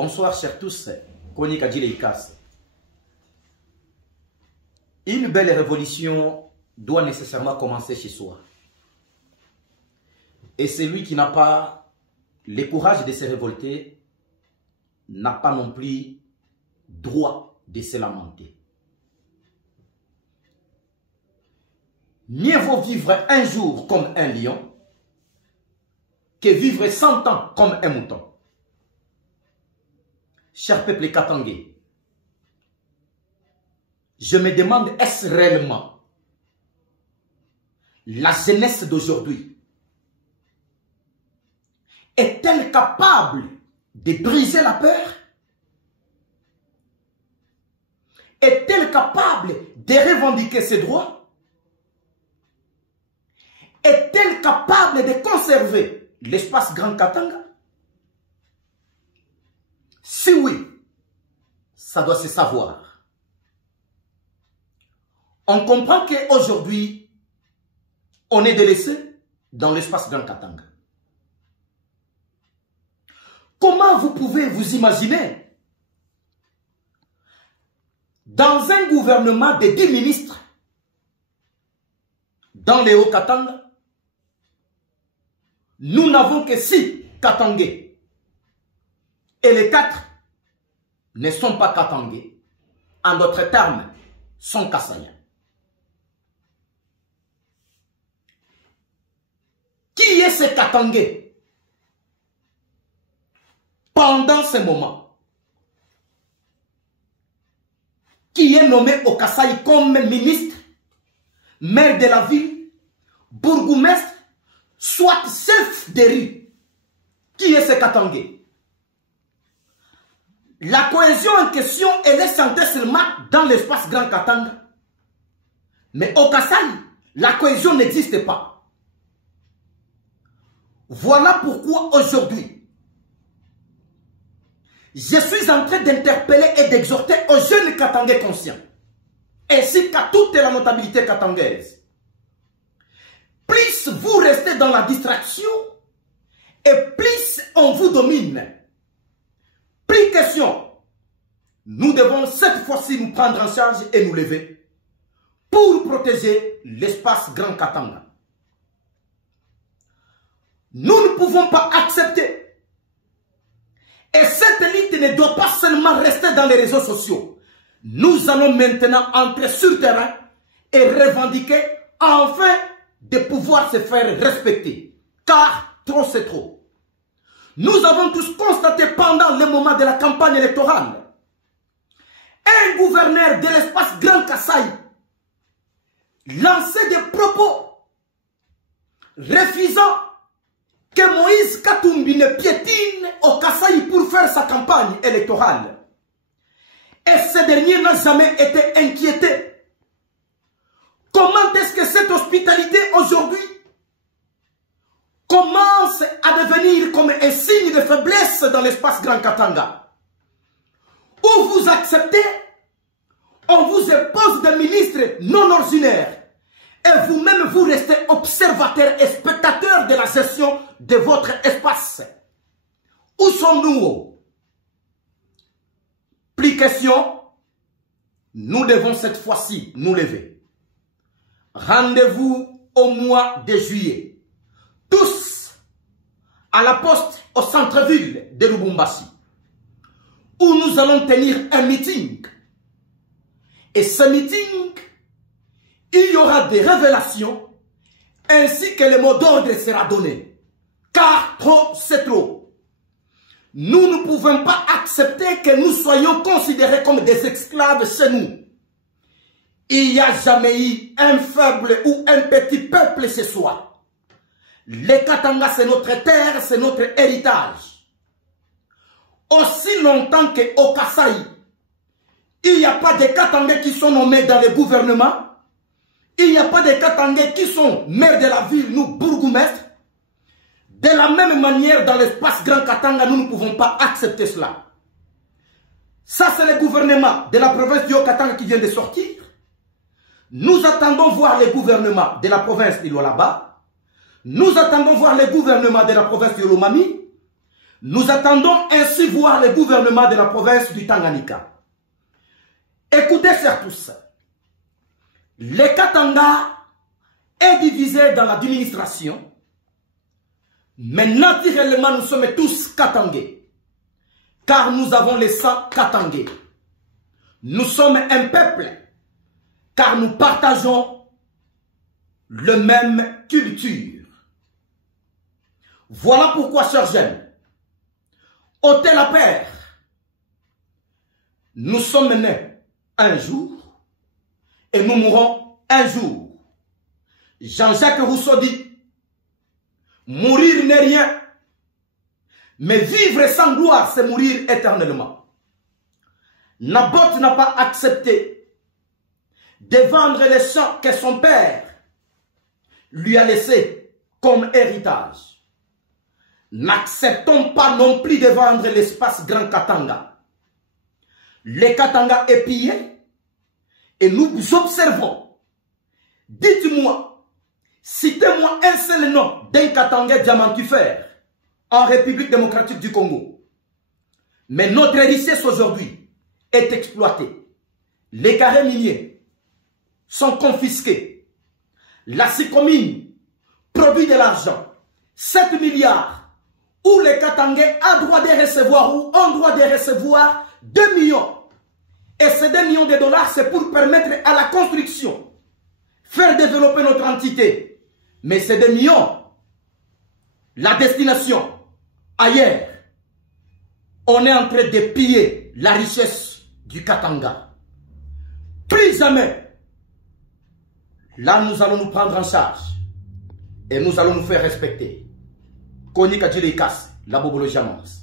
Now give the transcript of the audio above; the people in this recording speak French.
Bonsoir chers tous, Chronique Adjileikas. Une belle révolution doit nécessairement commencer chez soi. Et celui qui n'a pas le courage de se révolter n'a pas non plus droit de se lamenter. Mieux vaut vivre un jour comme un lion que vivre 100 ans comme un mouton. Cher peuple katangais, je me demande, est-ce réellement la jeunesse d'aujourd'hui est-elle capable de briser la peur? Est-elle capable de revendiquer ses droits? Est-elle capable de conserver l'espace Grand Katanga? Si oui, ça doit se savoir. On comprend qu'aujourd'hui, on est délaissé dans l'espace Grand Katanga. Comment vous pouvez vous imaginer dans un gouvernement de 10 ministres dans les Hauts-Katanga, nous n'avons que 6 Katangais. Et les 4 ne sont pas Katangais. En d'autres termes, sont Kassaïens. Qui est ce Katangais pendant ce moment? Qui est nommé au Kasaï comme ministre, maire de la ville, bourgmestre, soit chef de rue? Qui est ce Katangais? La cohésion en question, elle est centrée seulement dans l'espace Grand Katanga. Mais au Kasaï, la cohésion n'existe pas. Voilà pourquoi aujourd'hui, je suis en train d'interpeller et d'exhorter aux jeunes Katangais conscients, ainsi qu'à toute la notabilité katangaise. Plus vous restez dans la distraction, et plus on vous domine. Plus question, nous devons cette fois-ci nous prendre en charge et nous lever pour protéger l'espace Grand Katanga. Nous ne pouvons pas accepter. Et cette élite ne doit pas seulement rester dans les réseaux sociaux. Nous allons maintenant entrer sur terrain et revendiquer enfin de pouvoir se faire respecter. Car trop c'est trop. Nous avons tous constaté pendant le moment de la campagne électorale un gouverneur de l'espace Grand Kasaï lancer des propos refusant que Moïse Katumbi ne piétine au Kasaï pour faire sa campagne électorale. Et ce dernier n'a jamais été inquiété. Comment est-ce que cette hospitalité aujourd'hui commence à devenir comme un signe de faiblesse dans l'espace Grand Katanga? Où vous acceptez, on vous impose des ministres non ordinaires et vous-même vous restez observateur et spectateur de la gestion de votre espace. Où sommes-nous? Plus question, nous devons cette fois-ci nous lever. Rendez-vous au mois de juillet. Tous à la poste au centre-ville de Lubumbashi, où nous allons tenir un meeting. Et ce meeting, il y aura des révélations ainsi que le mot d'ordre sera donné. Car trop, c'est trop. Nous ne pouvons pas accepter que nous soyons considérés comme des esclaves chez nous. Il n'y a jamais eu un faible ou un petit peuple ce soir. Les Katanga, c'est notre terre, c'est notre héritage. Aussi longtemps qu'au Kasaï, il n'y a pas de Katangais qui sont nommés dans le gouvernement, il n'y a pas de Katangais qui sont maires de la ville, nous, bourgmestres. De la même manière, dans l'espace Grand Katanga, nous ne pouvons pas accepter cela. Ça, c'est le gouvernement de la province du Haut-Katanga qui vient de sortir. Nous attendons voir le gouvernement de la province de Lualaba. Nous attendons voir le gouvernement de la province de Lomami. Nous attendons ainsi voir le gouvernement de la province du Tanganyika. Écoutez, chers tous, le Katanga est divisé dans l'administration, mais naturellement nous sommes tous Katangais, car nous avons le sang katangais. Nous sommes un peuple, car nous partageons le même culture. Voilà pourquoi, chers jeunes, ôtez la paire. Nous sommes nés un jour et nous mourrons un jour. Jean-Jacques Rousseau dit, mourir n'est rien, mais vivre sans gloire, c'est mourir éternellement. Naboth n'a pas accepté de vendre les champs que son père lui a laissés comme héritage. N'acceptons pas non plus de vendre l'espace Grand Katanga. Le Katanga est pillé et nous observons. Dites-moi, citez-moi un seul nom d'un Katanga diamantifère en République démocratique du Congo. Mais notre richesse aujourd'hui est exploitée. Les carrés miniers sont confisqués. La Sycomine produit de l'argent. 7 milliards où les Katangais ont droit de recevoir ou ont droit de recevoir 2 millions. Et ces 2 millions de dollars, c'est pour permettre à la construction, faire développer notre entité. Mais ces 2 millions, la destination ailleurs. On est en train de piller la richesse du Katanga. Plus jamais, là nous allons nous prendre en charge et nous allons nous faire respecter. Koni Kadjili Kas, la Bobolo Jamans.